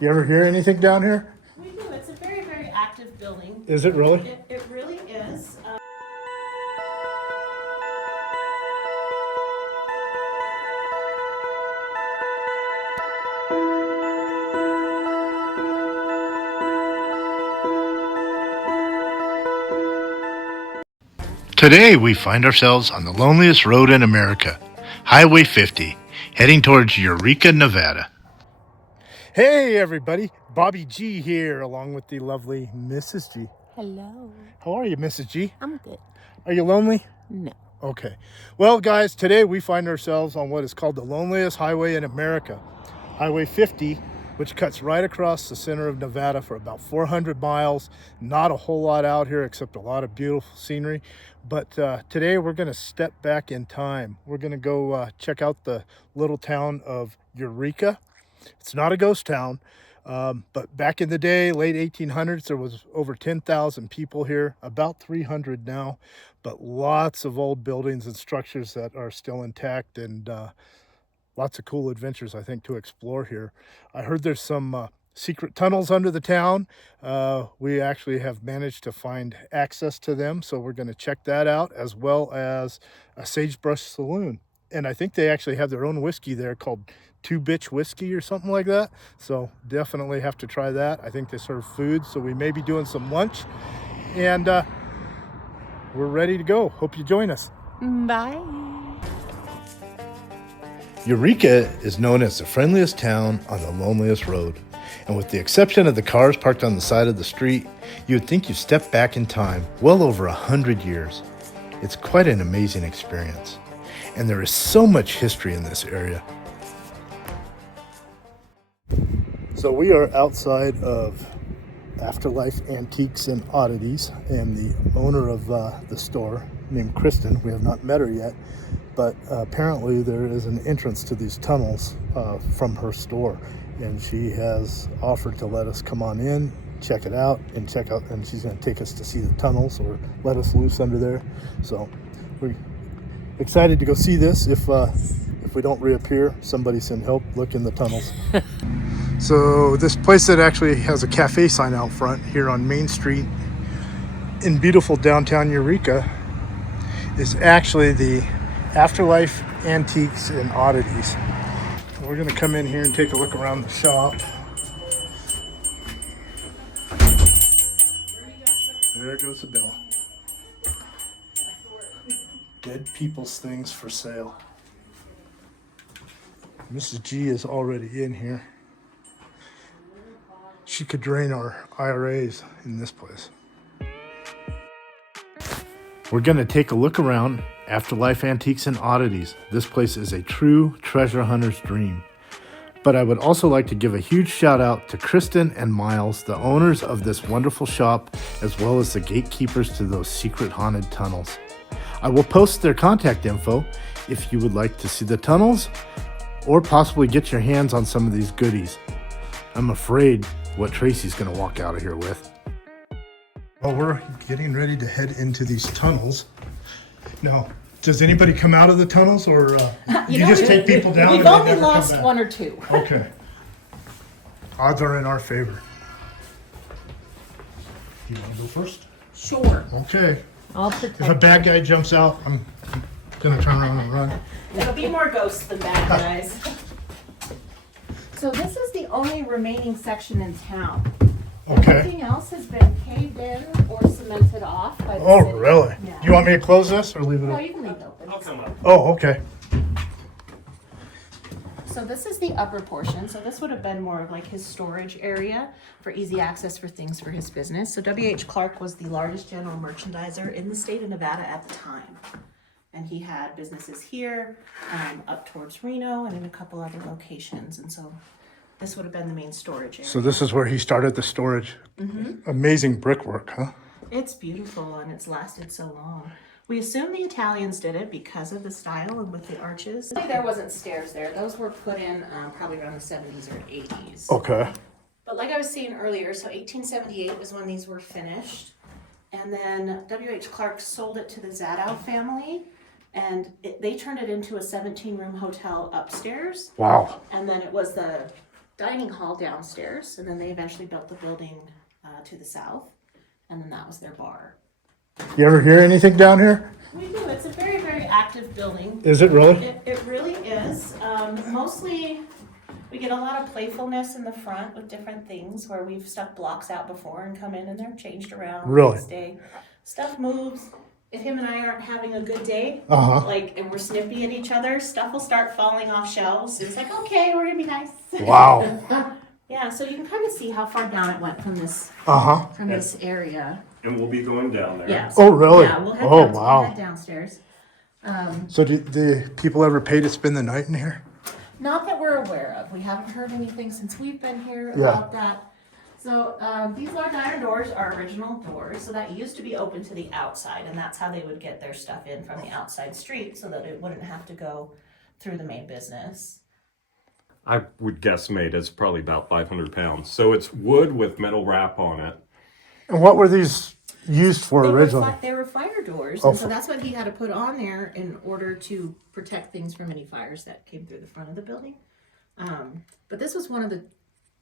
You ever hear anything down here? We do. It's a very, very active building. Is it really? It really is. Today we find ourselves on the loneliest road in America, Highway 50, heading towards Eureka, Nevada. Hey everybody, BobbyG here along with the lovely Mrs. G. Hello. How are you, Mrs. G? I'm good. Are you lonely? No. Okay. Well guys, today we find ourselves on what is called the loneliest highway in America, Highway 50, which cuts right across the center of Nevada for about 400 miles. Not a whole lot out here except a lot of beautiful scenery. But today we're going to step back in time. We're going to go check out the little town of Eureka. It's not a ghost town, but back in the day, late 1800s, there was over 10,000 people here, about 300 now, but lots of old buildings and structures that are still intact, and lots of cool adventures, I think, to explore here. I heard there's some secret tunnels under the town. We actually have managed to find access to them, so we're going to check that out, as well as a sagebrush saloon. And I think they actually have their own whiskey there called Two Bitch Whiskey or something like that. So definitely have to try that. I think they serve food, so we may be doing some lunch. And we're ready to go. Hope you join us. Bye. Eureka is known as the friendliest town on the loneliest road. And with the exception of the cars parked on the side of the street, you would think you stepped back in time well over 100 years. It's quite an amazing experience. And there is so much history in this area. So we are outside of Afterlife Antiques and Oddities, and the owner of the store, named Kristen, we have not met her yet, but apparently there is an entrance to these tunnels from her store, and she has offered to let us come on in, check it out, and she's going to take us to see the tunnels or let us loose under there. So we're excited to go see this. If we don't reappear, somebody send help, look in the tunnels. So this place that actually has a cafe sign out front here on Main Street in beautiful downtown Eureka is actually the Afterlife Antiques and Oddities. We're going to come in here and take a look around the shop. There goes the bell. Dead people's things for sale. Mrs. G is already in here. She could drain our IRAs in this place. We're going to take a look around Afterlife Antiques and Oddities. This place is a true treasure hunter's dream. But I would also like to give a huge shout out to Kristen and Miles, the owners of this wonderful shop, as well as the gatekeepers to those secret haunted tunnels. I will post their contact info if you would like to see the tunnels or possibly get your hands on some of these goodies. I'm afraid what Tracy's going to walk out of here with. Well, we're getting ready to head into these tunnels. Now, does anybody come out of the tunnels, or you just take people down? We've only lost one or two. Okay. Odds are in our favor. You want to go first? Sure. Okay. I'll protect If a bad guy jumps out, I'm going to turn around and run. There'll be more ghosts than bad guys. So this is the only remaining section in town. Okay. Everything else has been caved in or cemented off by the Oh, city. really? Yeah. You want me to close this or leave it No, open? you can leave it open. I'll come up. Oh, okay. So this is the upper portion. So this would have been more of like his storage area for easy access for things for his business. So W.H. Clark was the largest general merchandiser in the state of Nevada at the time. And he had businesses here, up towards Reno, and in a couple other locations. And so this would have been the main storage area. So this is where he started the storage. Mm-hmm. Amazing brickwork, huh? It's beautiful and it's lasted so long. We assume the Italians did it because of the style and with the arches. There wasn't stairs there. Those were put in probably around the 70s or 80s. Okay. But like I was saying earlier, so 1878 was when these were finished. And then W.H. Clark sold it to the Zadow family. And they turned it into a 17-room hotel upstairs. Wow. And then it was the dining hall downstairs, and then they eventually built the building to the south, and then that was their bar. You ever hear anything down here? We do. It's a very, very active building. Is it really? It really is. Mostly, we get a lot of playfulness in the front with different things where we've stuck blocks out before and come in and they're changed around. Really? Stay. Stuff moves. If him and I aren't having a good day, and we're snippy at each other, stuff will start falling off shelves. It's like, okay, we're gonna be nice. Wow. Yeah, so you can kind of see how far down it went from this this area. And we'll be going down there. Yeah. Oh, really? Yeah, we'll head Wow. we'll head downstairs. So do people ever pay to spend the night in here? Not that we're aware of. We haven't heard anything since we've been here Yeah. about that. So these large iron doors are original doors. So that used to be open to the outside, and that's how they would get their stuff in from the outside street, so that it wouldn't have to go through the main business. I would guesstimate it's probably about 500 pounds. So it's wood with metal wrap on it. And what were these used for originally? They were fire doors, Oh, and so that's what he had to put on there in order to protect things from any fires that came through the front of the building. But this was one of the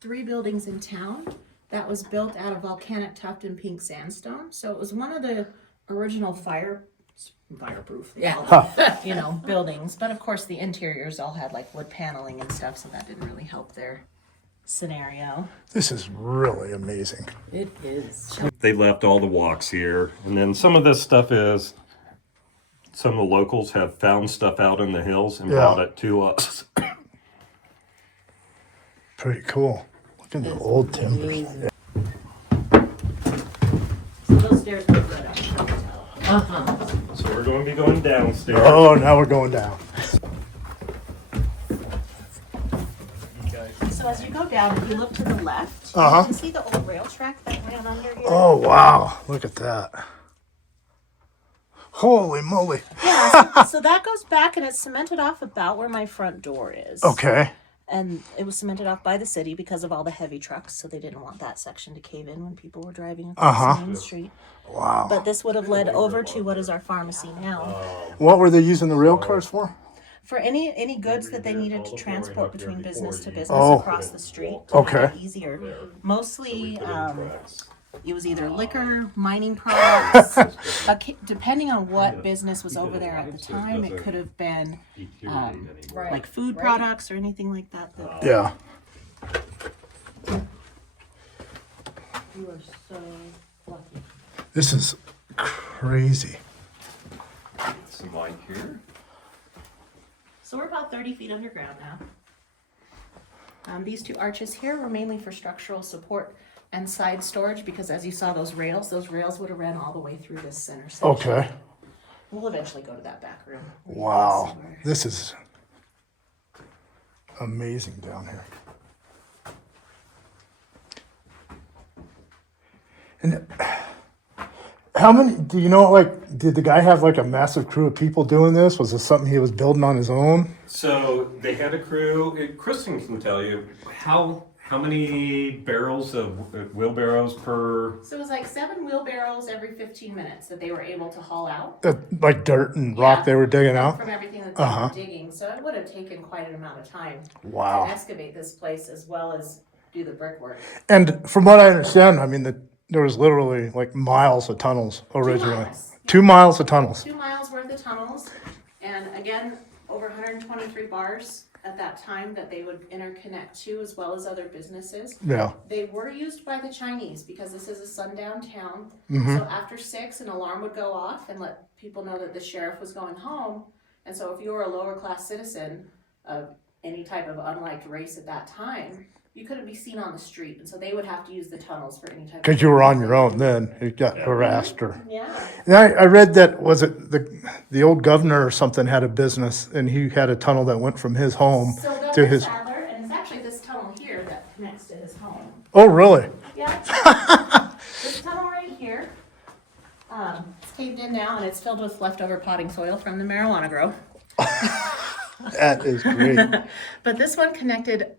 3 buildings in town that was built out of volcanic tuff and pink sandstone. So it was one of the original fireproof, buildings. But of course, the interiors all had like wood paneling and stuff, so that didn't really help their scenario. This is really amazing. It is. They left all the walks here. And then some of this stuff is, some of the locals have found stuff out in the hills and brought it to us. Pretty cool. Look at the old timbers. So those stairs go good up. So we're going to be going downstairs. Oh, now we're going down. So as you go down, if you look to the left, you can see the old rail track that ran under here. Oh, wow. Look at that. Holy moly. Yeah, so that goes back and it's cemented off about where my front door is. Okay. And it was cemented off by the city because of all the heavy trucks, so they didn't want that section to cave in when people were driving across Main Street. Wow. But this would have led over to what is our pharmacy now. What were they using the rail cars for? For any goods that they needed to transport between business to business across the street to make it easier. Mostly it was either liquor, mining products, depending on what business was over there at the time. It could have been like food products or anything like that. Yeah. You are so lucky. This is crazy. Some light here. So we're about 30 feet underground now. These 2 arches here were mainly for structural support and side storage because as you saw those rails would have ran all the way through this center section. Okay. We'll eventually go to that back room. Wow. This is amazing down here. And how many, do you know, like, did the guy have like a massive crew of people doing this? Was this something he was building on his own? So they had a crew. Kristen can tell you how many barrels of wheelbarrows per. So it was like 7 wheelbarrows every 15 minutes that they were able to haul out. Like dirt and rock they were digging out? From everything that they were digging. So it would have taken quite an amount of time to excavate this place as well as do the brickwork. And from what I understand, I mean, there was literally like miles of tunnels originally. 2 miles. 2 miles of tunnels. 2 miles worth of tunnels. And again, over 123 bars at that time that they would interconnect to, as well as other businesses. Yeah. They were used by the Chinese because this is a sundown town. So after 6, an alarm would go off and let people know that the sheriff was going home. And so if you were a lower class citizen of any type of unliked race at that time, you couldn't be seen on the street. And so they would have to use the tunnels for any type of... Because you were on your own then. You got harassed or... Yeah. And I read that, was it the old governor or something had a business and he had a tunnel that went from his home So to Governor his... Sadler, and it's actually this tunnel here that connects to his home. Oh, really? Yeah. This tunnel right here, it's caved in now and it's filled with leftover potting soil from the marijuana grow. That is great. But this one connected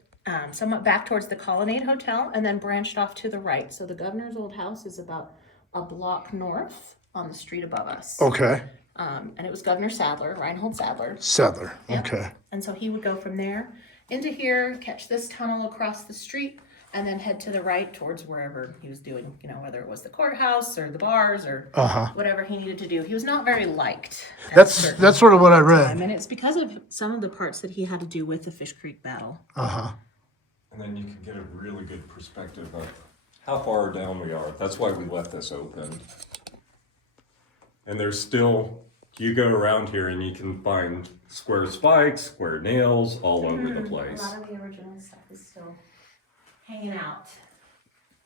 somewhat back towards the Colonnade Hotel and then branched off to the right. So the governor's old house is about a block north on the street above us. Okay. And it was Governor Sadler, Reinhold Sadler. Sadler. Yeah. Okay. And so he would go from there into here, catch this tunnel across the street, and then head to the right towards wherever he was doing, you know, whether it was the courthouse or the bars or whatever he needed to do. He was not very liked. That's sort of what I I read. mean, it's because of some of the parts that he had to do with the Fish Creek battle. And then you can get a really good perspective of how far down we are. That's why we left this open. And there's still, you go around here and you can find square spikes, square nails all over the place. A lot of the original stuff is still hanging out.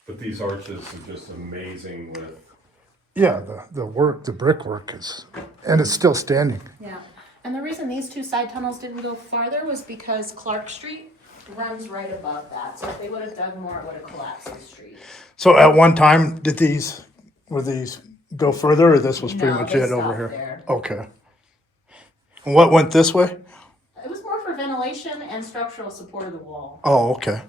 But these arches are just amazing with. Yeah, the work, the brickwork is, and it's still standing. Yeah, and the reason these two side tunnels didn't go farther was because Clark Street runs right above that. So if they would have dug more, it would have collapsed the street. So at one time, were these go further, or this was pretty No, much they it over stopped here? there. Okay. And what went this way? It was more for ventilation and structural support of the wall. Oh, okay.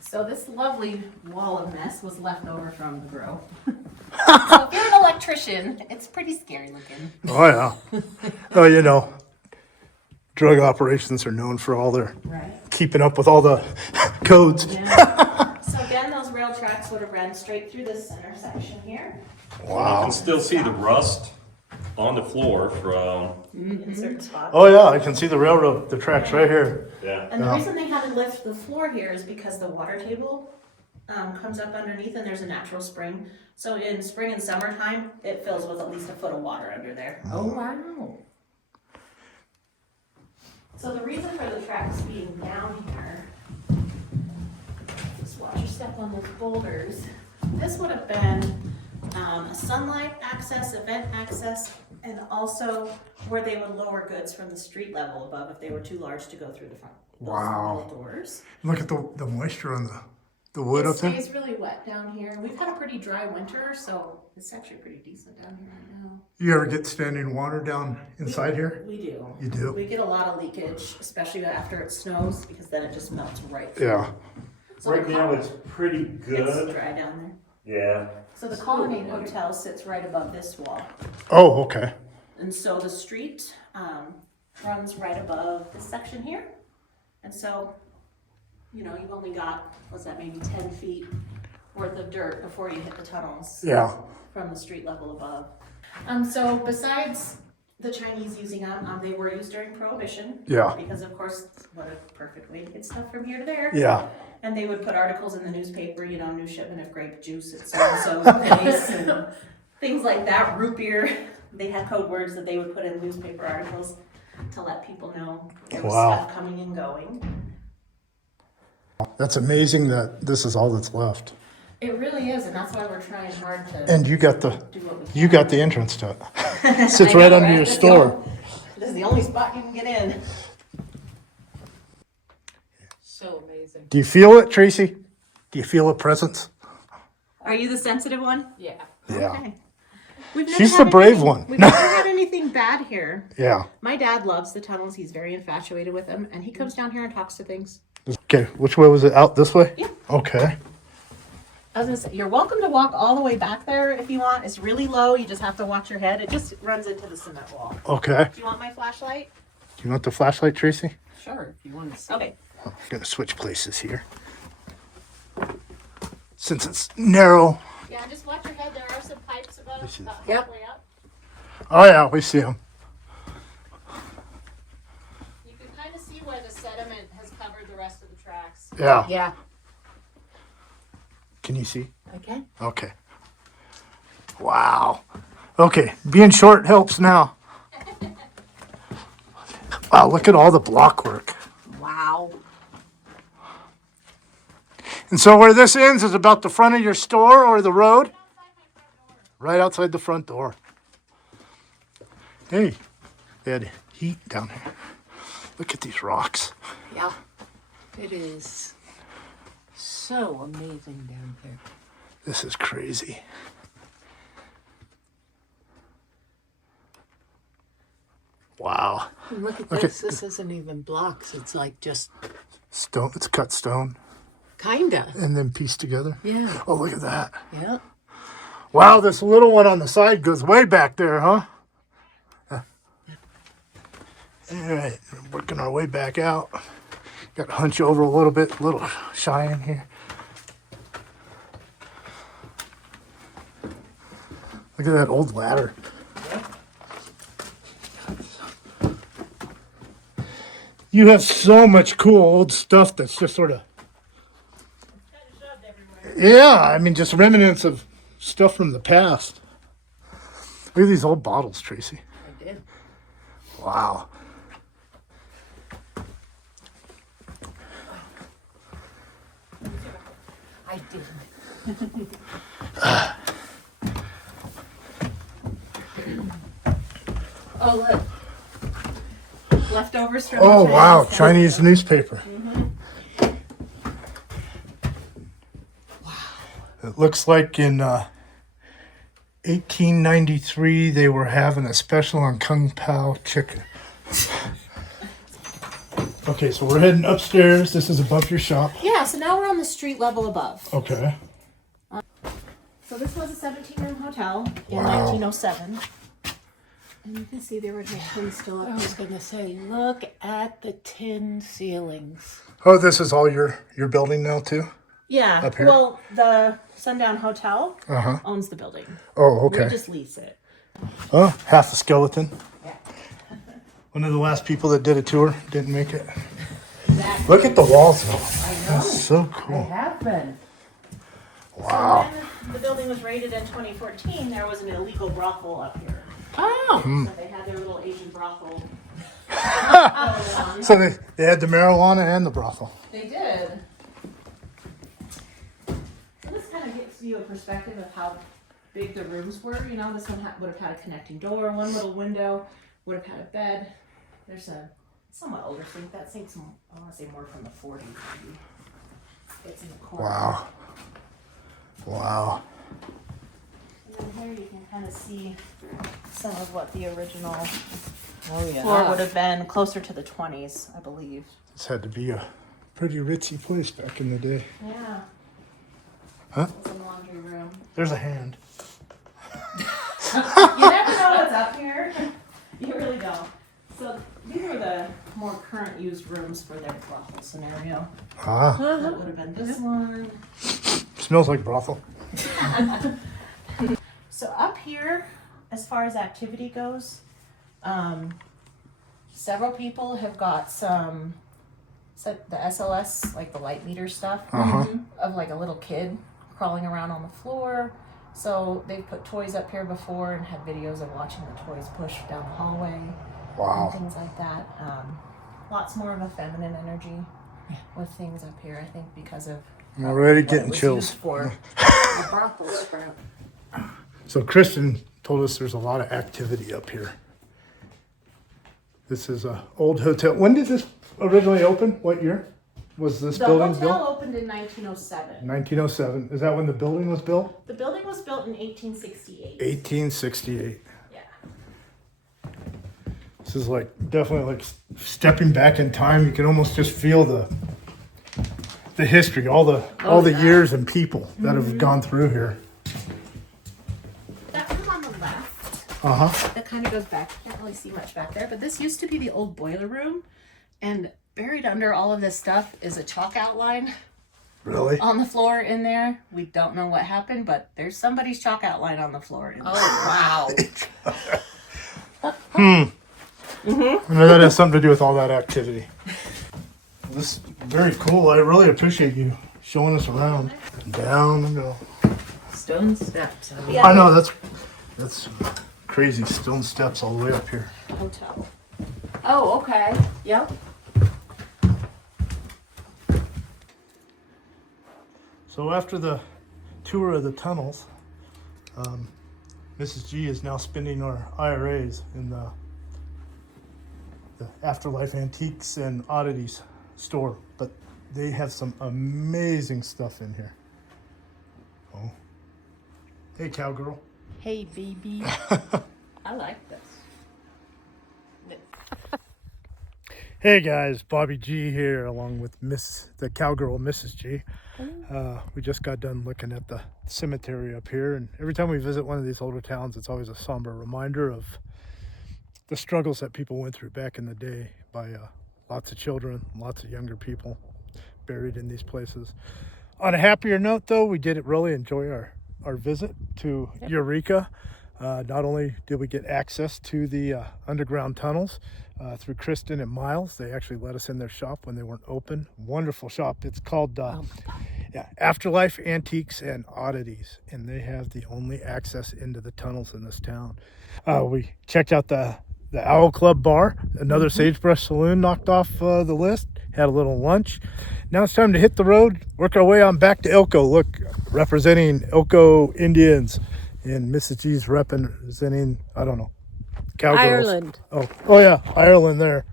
So this lovely wall of mess was left over from the grow. So if you're an electrician, it's pretty scary looking. Oh, yeah. Oh, you know, drug operations are known for all their Right. keeping up with all the codes. Yeah. So again, those rail tracks would have ran straight through this center section here. You Wow. can still see the rust on the floor from. In certain spots. Oh, yeah, I can see the railroad, the tracks right here. Yeah. And the reason they had to lift the floor here is because the water table comes up underneath and there's a natural spring. So in spring and summertime, it fills with at least a foot of water under there. Oh, wow. So the reason for the tracks being down here, just watch your step on those boulders. This would have been a sunlight access, event access, and also where they would lower goods from the street level above if they were too large to go through the front. those Wow. little doors. Look at the moisture on the wood It up there. stays really wet down here. We've had a pretty dry winter, so it's actually pretty decent down here right now. You ever get standing water down inside here? We do. You do? We get a lot of leakage, especially after it snows, because then it just melts right through. Yeah. So Right the now col- it's pretty It's good. dry down there. Yeah. So the Colonnade Hotel sits right above this wall. Oh, okay. And so the street runs right above this section here. And so, you know, you've only got, what's that, maybe 10 feet worth of dirt before you hit the tunnels Yeah. from the street level above. So besides the Chinese using them, they were used during Prohibition. Yeah. Because of course, what a perfect way to get stuff from here to there. Yeah. And they would put articles in the newspaper, you know, new shipment of grape juice at so-and-so's place and things like that, root beer. They had code words that they would put in newspaper articles to let people know there was Wow. stuff coming and going. That's amazing that this is all that's left. It really is, and that's why we're trying hard to And you got the do what we can. you got the entrance to it. Sits I right know, under your That's the store. only- This is the only spot you can get in. So amazing. Do you feel it, Tracy? Do you feel a presence? Are you the sensitive one? Yeah. Yeah. Okay. We've never She's had the brave anything- one. We've never had anything bad here. Yeah. My dad loves the tunnels. He's very infatuated with them, and he comes down here and talks to things. Okay. Which way was it? Out this way? Yeah. Okay. I was gonna say, you're welcome to walk all the way back there if you want. It's really low. You just have to watch your head. It just runs into the cement wall. Okay. Do you want my flashlight? Do you want the flashlight, Tracy? Sure, if you want to see. Okay. I'm gonna switch places here. Since it's narrow. Yeah, just watch your head. There are some pipes above, This is- about Yep. halfway up. Oh yeah, we see them. You can kind of see where the sediment has covered the rest of the tracks. Yeah. Yeah. Can you see? Okay. Okay. Wow. Okay, being short helps now. Wow, look at all the block work. Wow. And so where this ends is about the front of your store or the road? Right outside the front door. Hey, they had heat down here. Look at these rocks. Yeah. It is so amazing down there. This is crazy. Wow. And look at Look this. at- This isn't even blocks. It's like just Stone, it's cut stone kinda. and then pieced together. Yeah. Oh, look at that. Yeah. Wow, this little one on the side goes way back there, huh? All right, working our way back out. Got to hunch over a little bit, a little shy in here. Look at that old ladder. You have so much cool old stuff that's just sort of, yeah, I mean, just remnants of stuff from the past. Look at these old bottles, Tracy. I did. Wow. I did. Oh, look. Leftovers from Oh, the wow, Chinese. Chinese newspaper. It looks like in 1893 they were having a special on Kung Pao chicken. Okay, so we're heading upstairs. This is above your shop. Yeah, so now we're on the street level above. Okay. So this was a 17-room hotel in Wow. 1907. And you can see the original twin still I up was here. gonna say, look at the tin ceilings. Oh, this is all your building now too? Yeah, Up here? well, the Sundown Hotel Uh-huh. owns the building. Oh, We okay. just lease it. Oh, half the skeleton. Yeah. One of the last people that did a tour didn't make it. Exactly. Look at the walls though. I know. That's so I cool. have been. Wow. So when the building was raided in 2014, there was an illegal brothel up here. Oh, Hmm. So they had their little Asian brothel. So they had the marijuana and the brothel. They did. So this kind of gives you a perspective of how big the rooms were. You know, this one would have had a connecting door, one little window, would have had a bed. There's a somewhat older sink. That sink's, I want to say, more from the 40s maybe. It's in the corner. Wow. Wow. And then here you can kind of see some of what the original oh yeah. floor would have been, closer to the 20s, I believe. This had to be a pretty ritzy place back in the day. Yeah. Huh? It's a laundry room. There's a hand. You never know what's up here. You really don't. So these were the more current used rooms for their brothel scenario. Ah, That would have been this one. smells like brothel. So up here, as far as activity goes, several people have got some, the SLS, like the light meter stuff, of like a little kid crawling around on the floor. So they've put toys up here before and had videos of watching the toys push down the hallway and Wow. things like that. Lots more of a feminine energy with things up here, I think, because of I'm already what it getting was chills. used for. A brothel sprout. So Kristen told us there's a lot of activity up here. This is a old hotel. When did this originally open? What year was this The building hotel built? opened in 1907. 1907. Is that when the building was built? The building was built in 1868. 1868. Yeah. This is like definitely like stepping back in time. You can almost just feel the history, all the years and people that have gone through here. That room on the left, Uh-huh. that kind of goes back. You can't really see much back there, but this used to be the old boiler room, and buried under all of this stuff is a chalk outline Really? on the floor in there. We don't know what happened, but there's somebody's chalk outline on the floor. In there. Oh I know that has something to do with all that activity. This is very cool. I really appreciate you showing us around. Down we go. wow. Stone steps. I mean, Yeah. I know that's crazy. Stone steps all the way up here. Hotel. Oh, okay. Yep. So after the tour of the tunnels, Mrs. G is now spending our IRAs in the Afterlife Antiques and Oddities store. But they have some amazing stuff in here. Oh. Hey, cowgirl. Hey, baby. I like this. Hey guys, Bobby G here along with the cowgirl Mrs. G. We just got done looking at the cemetery up here, and every time we visit one of these older towns, it's always a somber reminder of the struggles that people went through back in the day by lots of children, lots of younger people buried in these places. On a happier note, though, we did really enjoy our visit to Eureka. Not only did we get access to the underground tunnels through Kristen and Miles, they actually let us in their shop when they weren't open. Wonderful shop. It's called Afterlife Antiques and Oddities, and they have the only access into the tunnels in this town. We checked out the Owl Club Bar, another Sagebrush Saloon knocked off the list, had a little lunch. Now it's time to hit the road, work our way on back to Ilko. Look, representing Ilko Indians, and Mrs. G's representing, I don't know, cowgirls. Ireland. Oh yeah, Ireland there.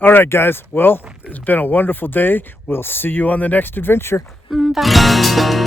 All right, guys. Well, it's been a wonderful day. We'll see you on the next adventure. Bye.